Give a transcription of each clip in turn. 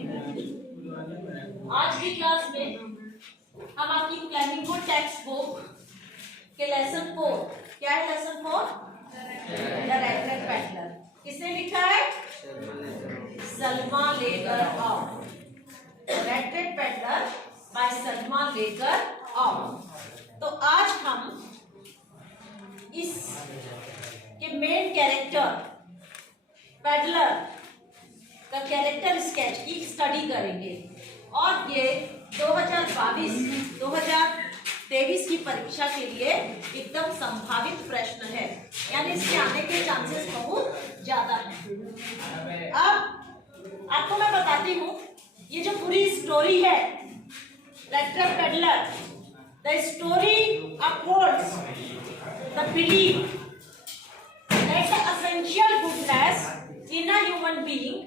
आज की क्लास में हम आपकी प्लानिंग को टेक्स्ट बुक के लेसन 4, क्या है लेसन 4? The red पैटलर। किसने लिखा है? सलमा लेकर आओ। रेड पैटलर बाय सलमा लेकर आओ। तो आज हम इस के मेन कैरेक्टर पैडलर का कैरेक्टर स्केच की स्टडी करेंगे और ये 2022-2023 की परीक्षा के लिए एकदम संभावित प्रश्न है, यानी इसके आने के चांसेस बहुत ज्यादा हैं। अब आपको मैं बताती हूँ, ये जो पूरी स्टोरी है red peddler, the story upholds the belief that the essential goodness in a human being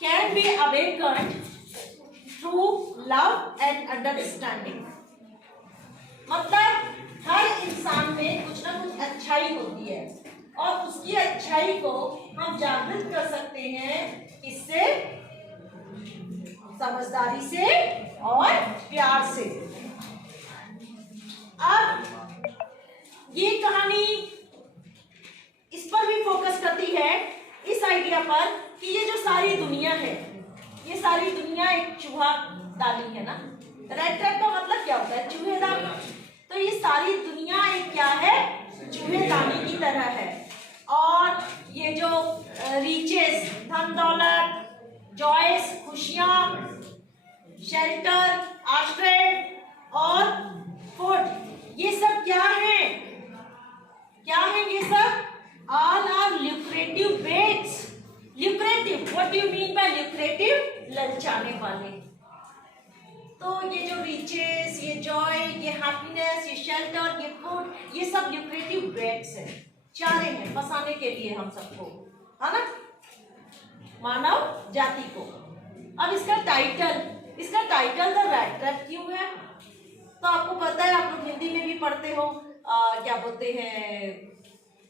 can be awakened through love and understanding। मतलब हर इंसान में कुछ ना कुछ अच्छाई होती है और उसकी अच्छाई को हम जागृत कर सकते हैं इससे, समझदारी से और प्यार से। अब ये कहानी इस पर भी फोकस करती है, इस आइडिया पर कि ये जो सारी दुनिया है, ये सारी दुनिया एक चूहादानी है ना। रेड ट्रैप का मतलब क्या होता है? चूहेदानी। तो ये सारी दुनिया एक क्या है? चूहेदानी की तरह है। और ये जो रिचेस, धन दौलत, जॉयस, खुशियां, शेल्टर, आश्रय और फूड, ये सब क्या है? क्या है ये सब? All are lucrative baits। Lucrative, what do you mean by lucrative? ललचाने वाले। तो ये जो riches, ये joy, ये happiness, ये shelter, ये food, ये सब lucrative baits है, चारे हैं फंसाने के लिए हम सबको, है ना, मानव जाति को। अब इसका टाइटल द रेड ट्रैप क्यों है? तो आपको पता है, आप लोग हिंदी में भी पढ़ते हो, क्या बोलते हैं,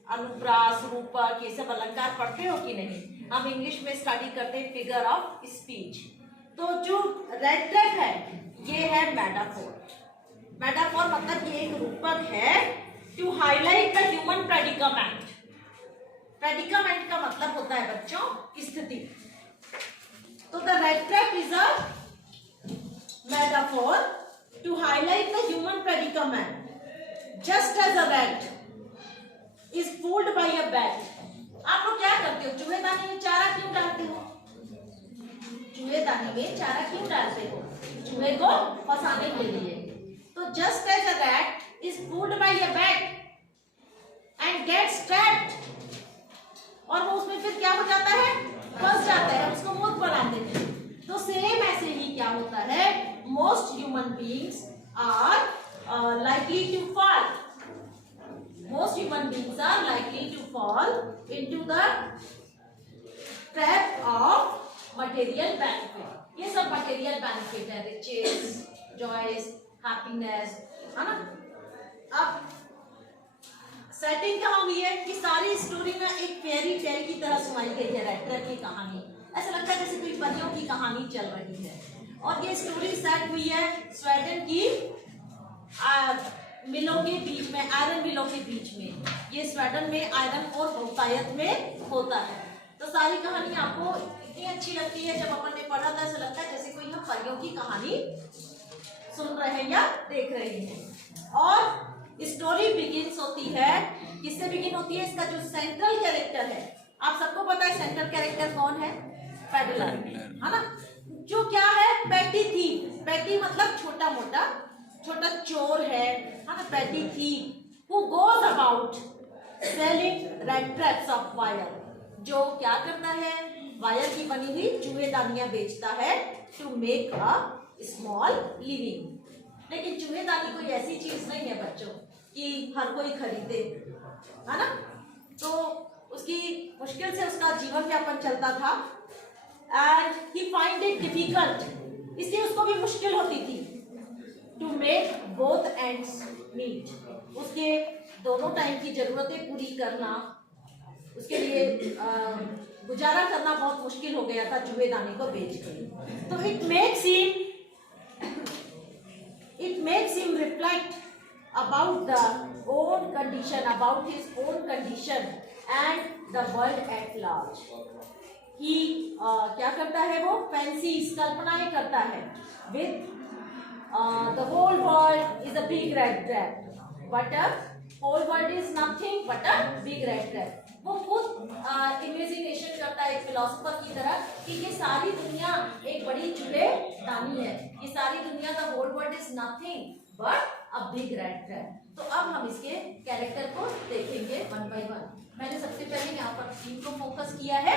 अनुप्रास, रूपक, ये सब अलंकार पढ़ते हो कि नहीं? हम इंग्लिश में स्टडी करते हैं फिगर ऑफ स्पीच। तो जो रेड ट्रैप है ये है मेटाफोर। मेटाफोर मतलब ये एक रूपक है to highlight the human predicament. Predicament का मतलब होता है बच्चों स्थिति। तो the rat trap is a metaphor to highlight the human predicament just as a rat is fooled by a bat। आप लोग क्या करते हो? चूहेदानी में चारा क्यों डालते हो? चूहेदानी में चारा क्यों डालते हो? चूहे को फंसाने के लिए। तो just as a rat is fooled by a bat and gets trapped, और वो उसमें फिर क्या हो जाता है? फंस जाता है, उसको मूर्ख बना देते हैं। तो सेम ऐसे ही क्या होता है, most human beings are likely to fall। Most human beings are likely to fall into the trap of material benefit। ये सब material benefit है, riches, joys, happiness, है ना। अब सेटिंग कहाँ हुई है? कि सारी स्टोरी ना एक फेयरी टेल की तरह सुनाई गई है, रेड ट्रैप की कहानी। ऐसा लगता है जैसे कोई परियों की कहानी चल रही है। और ये स्टोरी सेट हुई है स्वीडन की मिलों के बीच में, आयरन मिलों के बीच में। ये स्वीडन में आयरन और बहुतायत में होता है। तो सारी कहानी आपको इतनी अच्छी लगती है, जब अपन ने पढ़ा था ऐसा लगता है जैसे कोई हम परियों की कहानी सुन रहे हैं या देख रहे हैं। और स्टोरी बिगिंस होती है, किससे बिगिन होती है? इसका जो सेंट्रल कैरेक्टर है, आप सबको पता है सेंट्रल कैरेक्टर कौन है? पैडलर, है ना। जो क्या है? पेटी थीफ। पेटी मतलब छोटा मोटा, छोटा चोर है ना, पेटी thief who goes about selling red traps of wire. जो क्या करता है? वायर की बनी हुई चूहेदानियां बेचता है to make a small living. लेकिन चूहेदानी कोई ऐसी चीज नहीं है बच्चों कि हर कोई खरीदे, है ना। तो उसकी मुश्किल से उसका जीवन यापन चलता था and he find it difficult, इसलिए उसको भी मुश्किल होती थी to make both ends meet. उसके दोनों टाइम की जरूरतें पूरी करना, उसके लिए गुजारा करना बहुत मुश्किल हो गया था चूहेदानी को बेचकर। तो it information about his own condition and the world at large. He क्या करता है वो? Fancies, कल्पनाएं करता है with the whole world is a big red trap, but a whole world is nothing but a big red trap. वो खुद imagination करता है एक फिलोसोफर की तरह कि ये सारी दुनिया एक बड़ी चूहेदानी है, ये सारी दुनिया the whole world is nothing but a big rat trap. तो अब हम इसके कैरेक्टर को देखेंगे वन बाय वन. मैंने सबसे पहले यहाँ पर थीम को फोकस किया है.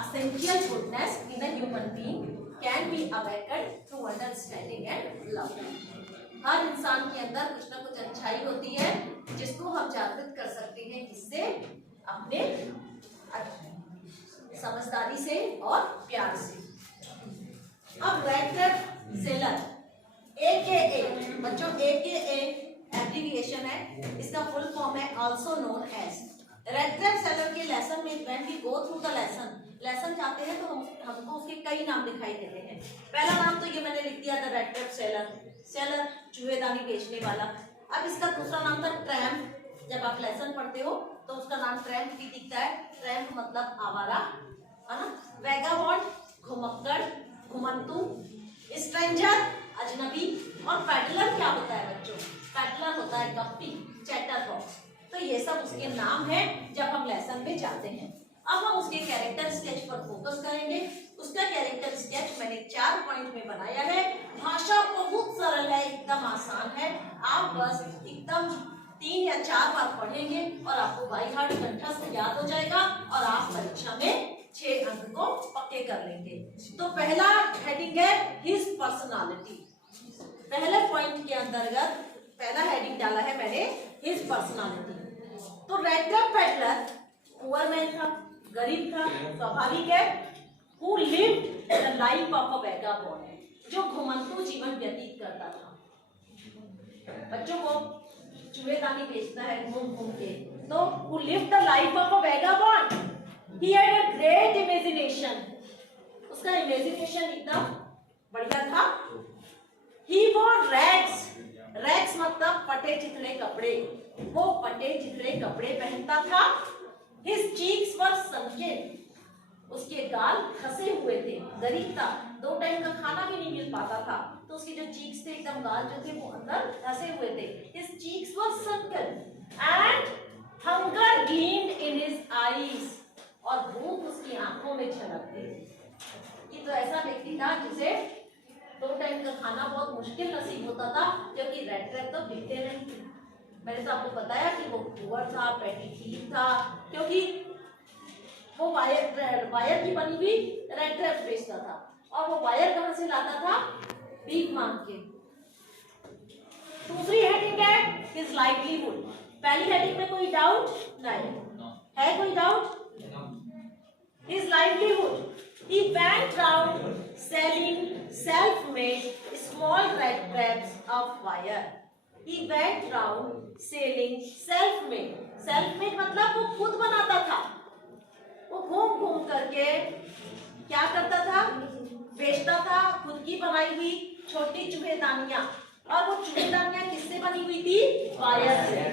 Essential goodness in a human being can be awakened through understanding and love. हर इंसान के अंदर कुछ ना कुछ अच्छाई होती है जिसको हम जागृत कर सकते हैं, किससे? अपने समझदारी से और प्यार से. अब रेड ट्रैप सेलर AKA, बच्चों AKA एब्रिविएशन है, इसका फुल फॉर्म है also known as. Rat trap seller के लेसन में when we go through the lesson चाहते हैं तो हमको उसके कई नाम दिखाई देते हैं. पहला नाम तो ये मैंने लिख दिया था, रेड ट्रैप सेलर चूहेदानी बेचने वाला. अब इसका दूसरा नाम था ट्रैम्प. जब आप लेसन पढ़ते हो तो उसका नाम ट्रैम्प भी दिखता है. ट्रैम्प मतलब आवारा, है ना. वैगाबॉन्ड घुमक्कड़, घुमंतू. स्ट्रेंजर अजनबी. और पैडलर क्या होता है बच्चों? पैडलर होता है गप्पी, चैटर बॉक्स. तो ये सब उसके नाम है जब हम लेसन में जाते हैं. अब हम उसके कैरेक्टर स्केच पर फोकस करेंगे. उसका कैरेक्टर स्केच मैंने 4 पॉइंट में बनाया है. भाषा बहुत सरल है, एकदम आसान है. आप बस एकदम 3 या 4 बार पढ़ेंगे और आपको बाई हार्ट कंठस्थ याद हो जाएगा और आप परीक्षा में 6 अंक को पक्के कर लेंगे. तो पहला हेडिंग है हिज पर्सनालिटी. पहले पॉइंट के अंतर्गत पहला हेडिंग डाला है मैंने हिज पर्सनालिटी. तो red trap peddler poor man था, गरीब था, स्वाभाविक है. Who lived the life of a vagabond, जो घुमंतू जीवन व्यतीत करता था. बच्चों को चूहेदानी बेचता है घूम घूम के. तो who lived the life of a vagabond. He had a great imagination. उसका इमेजिनेशन एकदम बढ़िया था. He wore rags. rags मतलब फटे चिथड़े कपड़े. वो फटे चिथड़े कपड़े पहनता था. His cheeks were sunken. उसके गाल खसे हुए थे. गरीब था, 2 टाइम का खाना भी नहीं मिल पाता था, तो उसके जो चीक्स थे एकदम गाल जो थे वो अंदर धसे हुए थे. His cheeks were sunken and hunger gleamed in his eyes. और भूख उसकी आंखों में झलकती. ये तो ऐसा व्यक्ति था जिसे 2 टाइम का खाना बहुत मुश्किल नसीब होता था, क्योंकि रेड ट्रैप तो दिखते नहीं थे. मैंने तो आपको बताया कि वो पुअर था, पेटी थीफ था, क्योंकि वो वायर की बनी हुई रेड ट्रैप बेचता था. और वो वायर कहां से लाता था? भीख मांग के. दूसरी हेडिंग है हिज लाइवलीहुड. पहली हेडिंग में कोई डाउट नहीं है? कोई doubt? His livelihood. He went round selling self-made small red traps of wire. He went round selling self-made. Self-made मतलब वो खुद बनाता था. वो घूम घूम करके क्या करता था? बेचता था खुद की बनाई हुई छोटी चूहेदानियां. और वो चूहेदानियां किससे बनी हुई थी? वायर से.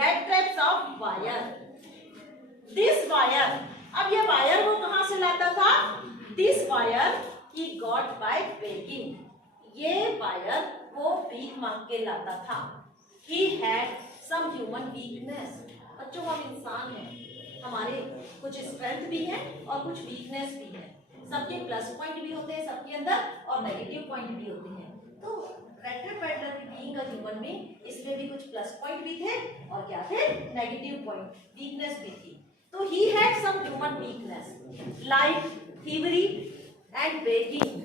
Rat traps of wire. This wire. अब ये वायर वो कहां से लाता था? This wire he got by begging. ये वायर वो भीख मांग के लाता था. He had some human weakness. बच्चों हम इंसान हैं, हमारे कुछ स्ट्रेंथ भी है और कुछ वीकनेस भी है. सबके प्लस पॉइंट भी होते हैं सबके अंदर और नेगेटिव पॉइंट भी होते हैं. तो रेड ट्रैप पैडलर की बीइंग अ ह्यूमन बीइंग, इसमें भी कुछ प्लस पॉइंट भी थे और क्या थे? नेगेटिव पॉइंट, वीकनेस भी थी. तो he had some human weakness like thievery and begging.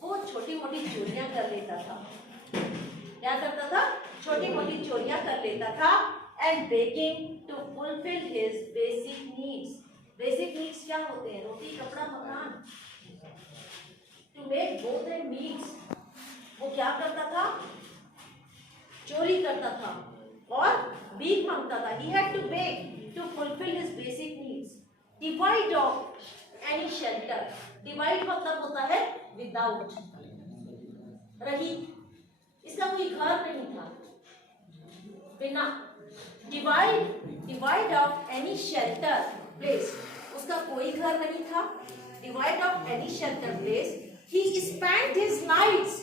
वो छोटी मोटी चोरियां कर लेता था. क्या करता था? छोटी मोटी चोरियां कर लेता था. And begging to fulfil his basic needs. Basic needs क्या होते हैं? रोटी, कपड़ा, मकान. To make both end needs. वो क्या करता था? चोरी करता था और भीख मांगता था. He had to beg to fulfill his basic needs. Devoid of any shelter. Divide मतलब होता है without. रहित. इसका कोई घर नहीं था. बिना. Divide divide of any shelter place, उसका कोई घर नहीं था। Divide of any shelter place, he spent his nights,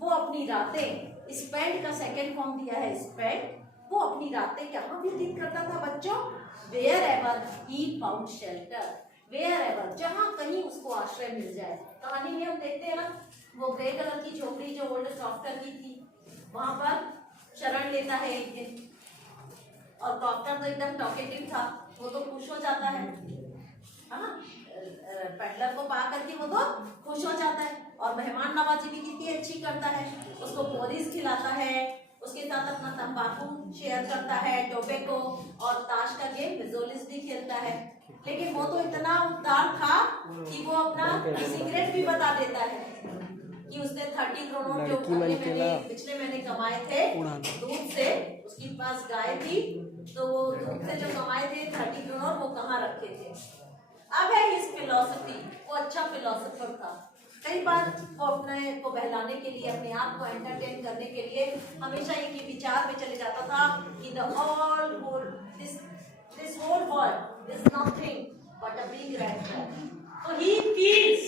वो अपनी रातें, स्पेंड का सेकेंड फॉर्म दिया है स्पेंड, वो अपनी रातें कहाँ व्यतीत करता था बच्चों? Wherever he found shelter, wherever, जहाँ कहीं उसको आश्रय मिल जाए। कहानी में हम देखते हैं ना, वो ग्रे कलर की झोपड़ी जो ओल्ड क्रॉफ्टर की थी, वहां पर शरण लेता है एक दिन, और क्रॉफ्टर तो एकदम टॉकेटिव था, वो तो खुश हो जाता है, पेडलर को पा करके वो तो खुश हो जाता है, और मेहमान नवाजी भी कितनी अच्छी करता है, उसको पोरीज खिलाता है, उसके साथ अपना तंबाकू शेयर करता है, टोबैको और ताश का गेम विजोलिस भी खेलता है। लेकिन वो तो इतना उदार था कि वो अपना सीक्रेट भी बता देता है कि उसने 30 करोड़ जो पिछले महीने कमाए थे दूध से, उसके पास गाय थी, तो वो दूध से जो कमाए थे 30 करोड़ वो कहाँ रखे थे। अब है हिज फिलॉसफी, वो अच्छा फिलोसोफर था। कई बार वो अपने को बहलाने के लिए, अपने आप को एंटरटेन करने के लिए हमेशा एक विचार में चले जाता था कि the all this whole world is nothing but a big rat flag. तो ही फील्स,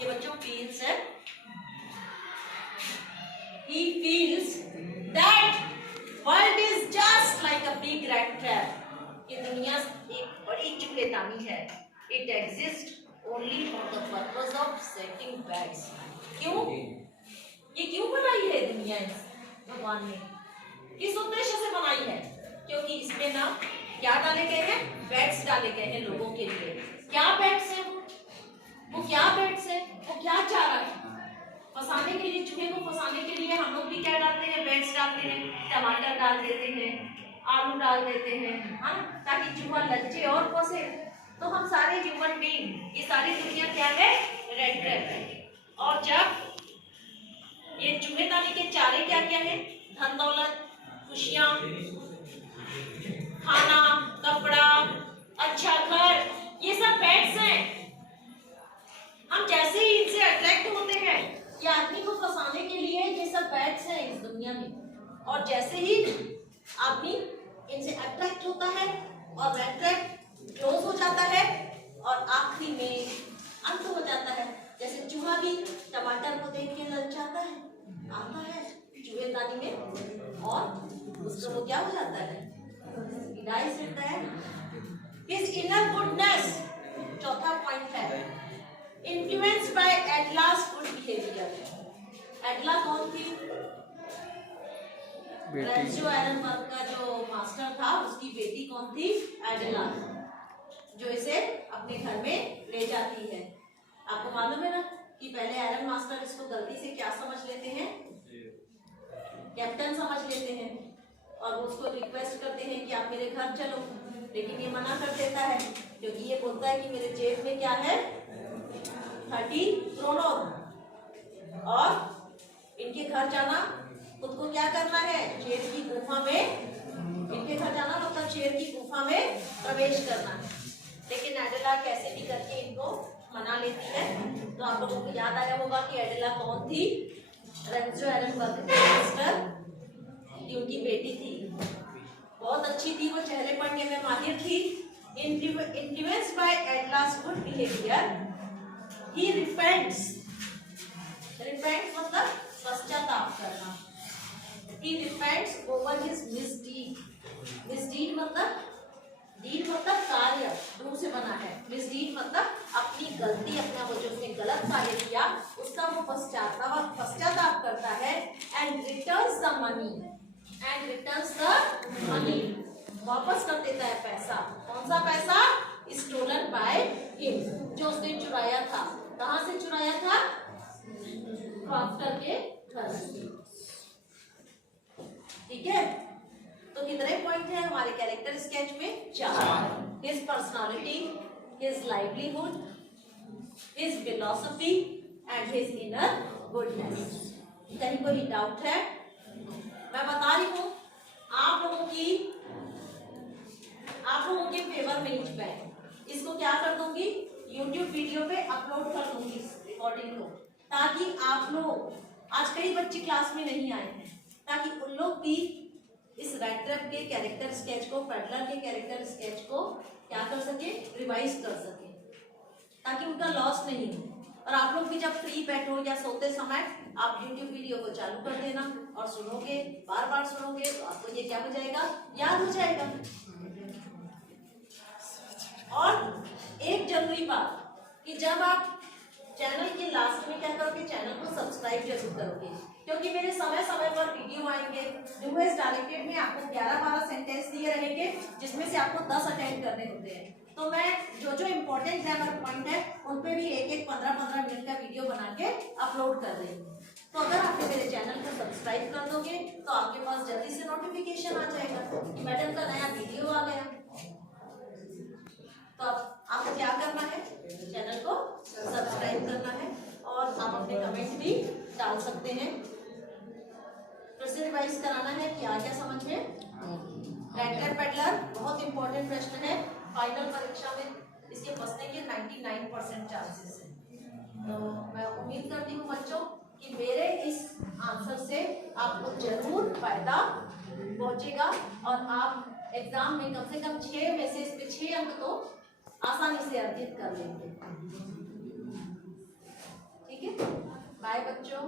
ये बच्चों फील्स है, he feels that world is just like a big rat trap, ये दुनिया एक बड़ी चूहेदानी है, it exists only for the purpose of setting bags। क्यों? ये क्यों बनाई है दुनिया इस भगवान ने, किस उद्देश्य से बनाई है? क्योंकि इसमें ना क्या डाले गए हैं? बैट्स डाले गए हैं लोगों के लिए। क्या बैट्स है? वो क्या बैट्स है? वो क्या चारा है? फंसाने के लिए, चूहे को फंसाने के लिए हम लोग भी क्या डालते हैं? बैट्स डालते हैं, टमाटर डाल देते हैं, आलू डाल देते हैं, हाँ, ताकि चूहा लज्जे और फंसे। तो हम सारे ह्यूमन बीइंग, ये सारी दुनिया क्या है? रेड ट्रैप है। और जब ये चूहेदानी के चारे क्या क्या है? धन दौलत, खुशियां, खाना, कपड़ा, अच्छा घर, ये सब बैट्स हैं। हम जैसे ही इनसे अट्रैक्ट होते हैं, ये आदमी को फंसाने के लिए ये सब बैट्स हैं इस दुनिया में, और जैसे ही आदमी इनसे अट्रैक्ट होता है और रेड ट्रैप क्लोज हो जाता है और आखिरी में अंत हो जाता है। जैसे चूहा भी टमाटर को देख के ललचाता है, आता है चूहेदानी में और उसका वो क्या हो जाता है? डाइस रहता है। His inner goodness, चौथा पॉइंट है, influenced by adults good behaviour. एडला कौन थी? रेंजो एरनबर्ग का जो मास्टर था, उसकी बेटी कौन थी? एडला, जो इसे अपने घर में ले जाती है। आपको मालूम है ना कि पहले एरन मास्टर इसको गलती से क्या समझ लेते हैं? कैप्टन समझ लेते हैं, और उसको रिक्वेस्ट करते हैं कि आप मेरे घर चलो, लेकिन ये मना कर देता है, क्योंकि ये बोलता है कि मेरे जेब में क्या है? 30 करोड़, और इनके घर जाना खुद को क्या करना है? शेर की गुफा में, इनके घर जाना मतलब शेर की गुफा में प्रवेश करना है। लेकिन एडेला कैसे भी करके इनको मना लेती है। तो आप लोगों को याद आया होगा कि एडेला कौन थी? रेंजो एरनबर्ग की सिस्टर, की उनकी बेटी थी, बहुत अच्छी थी वो, चेहरे पढ़ने में माहिर थी। Influenced by adults good behaviour, he repents, repents मतलब पश्चाताप करना। He repents over his misdeed, misdeed मतलब डीड मतलब कार्य, दूर से बना है, misdeed मतलब अपनी गलती, अपना वो जो उसने गलत कार्य किया उसका वो पश्चाताप करता है। and returns the money, वापस कर देता है पैसा। कौन सा पैसा? stolen by him, जो उसने चुराया था। कहाँ से चुराया था? क्रॉफ्टर के घर से। ठीक है, तो कितने पॉइंट है हमारे कैरेक्टर स्केच में? 4। His personality, his livelihood, his philosophy and his inner goodness. कहीं कोई डाउट है? मैं बता रही हूँ आप लोगों के फेवर में इच पे इसको क्या कर दूंगी? YouTube वीडियो पे अपलोड कर दूंगी इस रिकॉर्डिंग को, ताकि आप लोग, आज कई बच्चे क्लास में नहीं आए हैं, ताकि उन लोग भी इस रैट ट्रैप के कैरेक्टर स्केच को, पेडलर के कैरेक्टर स्केच को क्या कर सके, रिवाइज कर सके, ताकि उनका लॉस नहीं हो। और आप लोग भी जब फ्री बैठो या सोते समय आप YouTube वीडियो को चालू कर देना और सुनोगे, बार बार सुनोगे तो आपको ये क्या हो जाएगा, याद हो जाएगा। और एक जरूरी बात कि जब आप चैनल के लास्ट में क्या करोगे, चैनल को सब्सक्राइब जरूर करोगे, क्योंकि मेरे समय समय पर वीडियो आएंगे। न्यूएस्ट डायरेक्टेड में आपको 11-12 सेंटेंस दिए रहेंगे, जिसमें से आपको 10 अटेंड करने होते हैं। तो मैं जो जो इम्पोर्टेंट ग्रामर पॉइंट है उन पे भी एक 15-15 मिनट का वीडियो बना के अपलोड कर रही हूँ। तो अगर आपने मेरे चैनल को सब्सक्राइब कर दोगे तो आपके पास जल्दी से नोटिफिकेशन आ जाएगा कि मैडम का नया वीडियो आ गया। तो अब आपको क्या करना है, चैनल को सब्सक्राइब करना है और आप अपने कमेंट भी डाल सकते हैं। फिर से रिवाइज कराना है कि आ गया समझ में। रैट ट्रैप पेडलर बहुत इंपॉर्टेंट प्रश्न है, फाइनल परीक्षा में इसके फंसने के 99% चांसेस है। तो मैं उम्मीद करती हूँ बच्चों कि मेरे इस आंसर से आपको जरूर फायदा पहुंचेगा और आप एग्जाम में कम से कम 6 में से इसमें 6 अंक तो आसानी से अर्जित कर लेंगे। ठीक है, बाय बच्चों।